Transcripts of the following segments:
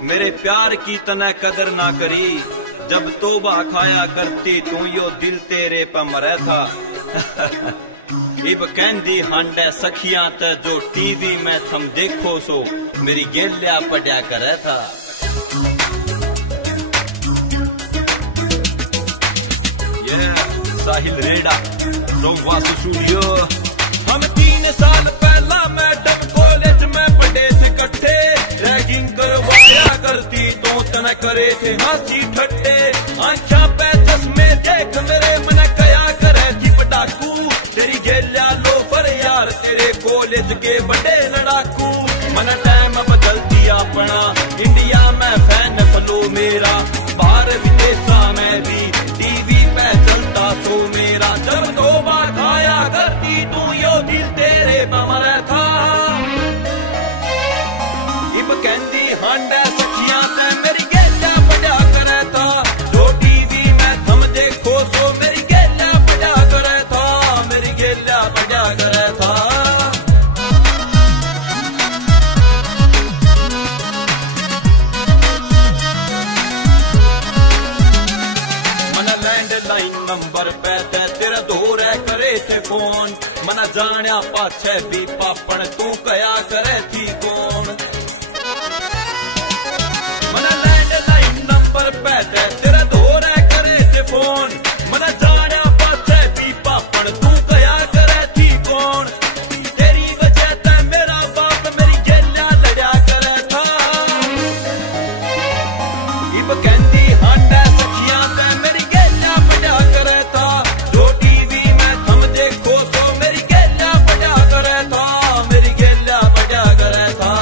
मेरे प्यार की तना कदर ना करी, जब तोबा खाया करती तू यो दिल तेरे पे मरे था। इब कहंदी हांडे सखियां ते जो टीवी में थम देखो सो, मेरी गेल्या पढ़या करे था। साहिल रेडा रोवा स्टूडियो। हम 3 साल पहला मैडम कॉलेज में पढ़े थे कट्ठे, रैगिंग करवाया करती तो तना करे थे हंसी ठट्टे। आंखा पे चश्मे देख मेरे मन कया करे थी पटाकू, तेरी गेल्या लोफर यार तेरे कॉलेज के बड़े लड़ाकू। मन टाइम बदल दिया अपना, इंडिया में फैन फलो मेरा, बाहर विदेशा में भी टीवी पे चलता सो मेरा। जब तोबा खाया करती तू यो दिल तेरे पे मरे था। इब कहंदी हांडे सखियां ते मेरी गेल्या पढ़या करे था, जो टीवी में थम देखो सो मेरी गेल्या पढ़या करे था, मेरी गेल्या पढ़या करे था। लैंडलाइन नंबर पे तेरा दौर करे थे फोन, मना जानिया पाछे भी पापन तू कया करे थी कौन। मना लैंडलाइन नंबर पे तेरा दौर करे थे फोन, मना जानिया पाछे भी पापन तू कया करे थी कौन। तेरी वजह ते मेरा बाप मेरी गेल्या लड़या करे था। इब कहंदी हांडे सखियां ते मेरी करे था, जो टीवी में थम देखो तो मेरी गेल्या पढ़या करे था, मेरी गेल्या पढ़या करे था।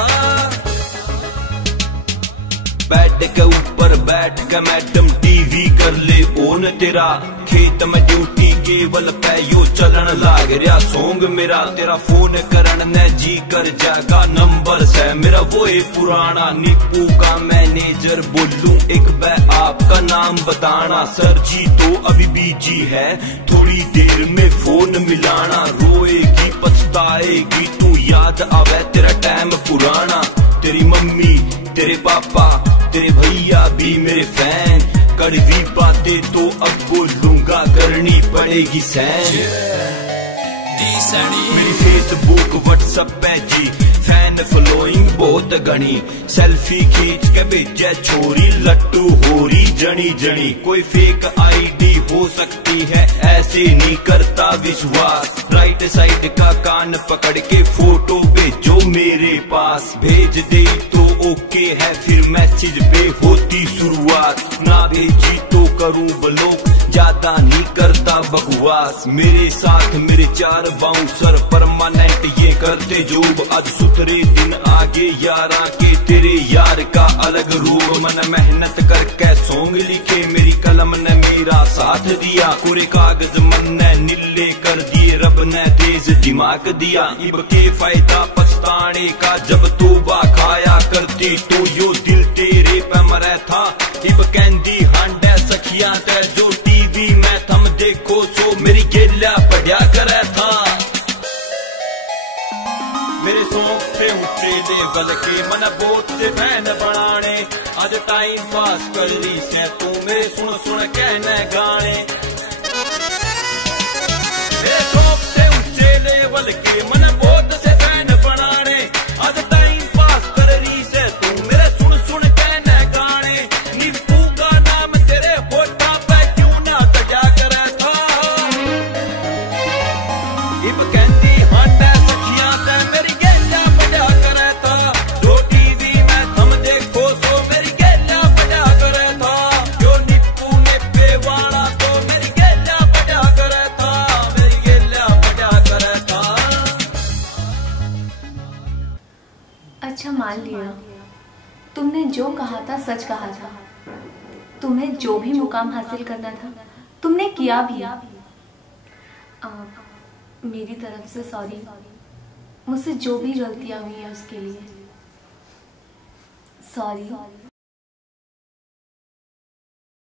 बेड के ऊपर बैठ के मैडम टीवी कर ले ओन तेरा, खेत में ड्यूटी केवल पे यो चलन लाग रहा सॉन्ग मेरा। तेरा फोन करन ने जी कर जागा नंबर से मेरा वो पुराना, निप्पू का मैनेजर बोलूं एक बै आपका नाम बताना। सर जी तो अभी बिजी है, थोड़ी देर में फोन मिलाना। रोएगी पछताएगी तू, याद आवे तेरा टाइम पुराना। तेरी मम्मी तेरे पापा तेरे भैया भी मेरे फैन, कड़वी बातें तो अब बोलूंगा करनी पड़ेगी सैन। मेरी फेसबुक व्हाट्सएप पे जी फैन फॉलोइंग बहुत घनी, सेल्फी खींच के भेजे छोरी लट्टू होरी जनी जनी। कोई फेक आईडी हो सकती है ऐसे नहीं करता विश्वास, राइट साइड का कान पकड़ के फोटो भेजो मेरे पास। भेज दे तो ओके है फिर मैसेज पे होती शुरुआत, ना भेजी तो करूं ब्लॉक, ज्यादा नहीं करता बकवास। मेरे साथ मेरे 4 बाउंसर परमानेंट ये करते जोब, आज सुतरे दिन आगे यारा के तेरे यार का अलग रूप। मन मेहनत करके सॉन्ग लिखे मेरी कलम ने मेरा साथ दिया, पूरे कागज मन ने नीले कर दिए रब ने तेज दिमाग दिया। इब के फायदा पछताने का, जब तोबा खाया करती तो यो दिल तेरे पे मरे था। इब कहंदी हांडे सखियां ते जो टीवी में थम देखो सो मेरी गेल्या पढ़या करे था। मेरे शौक थे ऊंचे लेवल के, मन बहुत से फैन बनाने, आज टाइम पास कर ली से तू मेरे सुन सुन कहने गाने। मेरे शौक थे ऊंचे लेवल के, मन बहुत से फैन बनाने, आज टाइम पास कर रही से तू मेरे सुन सुन कहने गाने। निप्पू का नाम तेरे होठा पे क्यों ना तजा करे था। इब कहंदी हांडे सखियां ते मेरी गेल्या पढ़या करे था, जो टीवी में थम देखो सो मेरी गेल्या पढ़या करे था। जो निप्पू ने पेवाड़ा तो मेरी गेल्या पढ़या करे था, मेरी गेल्या पढ़या करे था। अच्छा मान लिया, तुमने जो कहा था सच कहा था। तुम्हें जो भी मुकाम हासिल करना था तुमने किया भी। मेरी तरफ से सॉरी, मुझसे जो भी गलतियां हुई है उसके लिए सॉरी।